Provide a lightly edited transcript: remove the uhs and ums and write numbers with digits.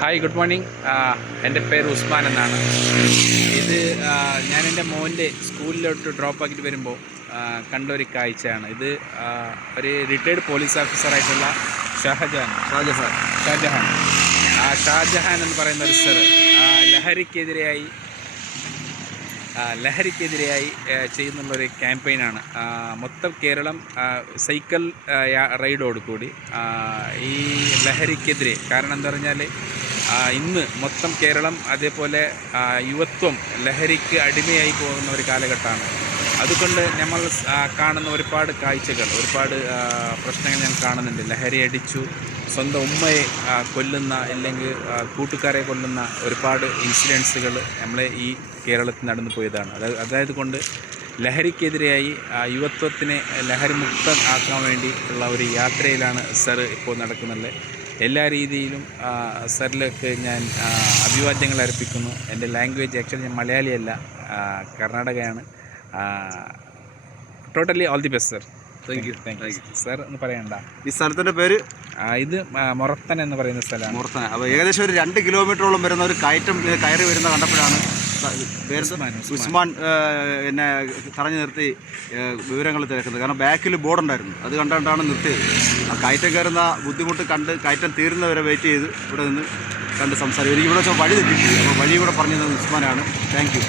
Hi, good morning. എൻ്റെ പേര് ഉസ്മാൻ എന്നാണ്. ഇത് ഞാൻ എൻ്റെ മോൻ്റെ സ്കൂളിലോട്ട് ഡ്രോപ്പ് ആക്കിയിട്ട് വരുമ്പോൾ കണ്ടൊരു കാഴ്ചയാണ് ഇത്. ഒരു റിട്ടയർഡ് പോലീസ് ഓഫീസറായിട്ടുള്ള ഷാജഹാൻ എന്ന് പറയുന്ന ഒരു സർ ലഹരിക്കെതിരെയായി ചെയ്യുന്നുള്ളൊരു ക്യാമ്പയിനാണ്. മൊത്തം കേരളം സൈക്കിൾ റൈഡോട് കൂടി ഈ ലഹരിക്കെതിരെ. കാരണം എന്താ പറഞ്ഞാൽ ഇന്ന് മൊത്തം കേരളം അതേപോലെ യുവത്വം ലഹരിക്ക് അടിമയായി പോകുന്ന ഒരു കാലഘട്ടമാണ്. അതുകൊണ്ട് നമ്മൾ കാണുന്ന ഒരുപാട് കാഴ്ചകൾ, ഒരുപാട് പ്രശ്നങ്ങൾ ഞാൻ കാണുന്നുണ്ട്. ലഹരി അടിച്ചു സ്വന്തം ഉമ്മയെ കൊല്ലുന്ന, അല്ലെങ്കിൽ കൂട്ടുകാരെ കൊല്ലുന്ന ഒരുപാട് ഇൻസിഡൻസുകൾ നമ്മളെ ഈ കേരളത്തിൽ നടന്നു പോയതാണ്. അതായത് കൊണ്ട് ലഹരിക്കെതിരെയായി യുവത്വത്തിനെ ലഹരിമുക്തം ആക്കാൻ വേണ്ടി ഉള്ള ഒരു യാത്രയിലാണ് സർ ഇപ്പോൾ നടക്കുന്നത്. എല്ലാ രീതിയിലും സറിലേക്ക് ഞാൻ അഭിവാദ്യങ്ങൾ അർപ്പിക്കുന്നു. എൻ്റെ ലാംഗ്വേജ് ആക്ച്വലി ഞാൻ മലയാളിയല്ല, കർണാടകയാണ്. Totally all the best sir. Thank you sir. എന്ന് പറയണ്ട, ഈ സ്ഥലത്തിൻ്റെ പേര് ഇത് മൊറത്തൻ എന്ന് പറയുന്ന സ്ഥലമാണ്. മൊറത്തന. അപ്പോൾ ഏകദേശം ഒരു 2 കിലോമീറ്ററോളം വരുന്ന ഒരു കയറ്റം കയറി വരുന്ന കണ്ടപ്പോഴാണ് ഉസ്മാൻ എന്നെ തടഞ്ഞു നിർത്തി വിവരങ്ങൾ തിരക്കുന്നത്. കാരണം ബാക്കിൽ ബോർഡുണ്ടായിരുന്നു, അത് കണ്ടുകൊണ്ടാണ് നിർത്തിയത്. ആ കയറ്റം കയറുന്ന ബുദ്ധിമുട്ട് കണ്ട് കയറ്റം തീരുന്നവരെ വെയിറ്റ് ചെയ്ത് ഇവിടെ നിന്ന് കണ്ട് സംസാരിക്കും. എനിക്ക് ഇവിടെ വഴി തെറ്റിപ്പോയി. അപ്പോൾ വഴി ഇവിടെ പറഞ്ഞു തന്നത് ഉസ്മാനാണ്. Thank you.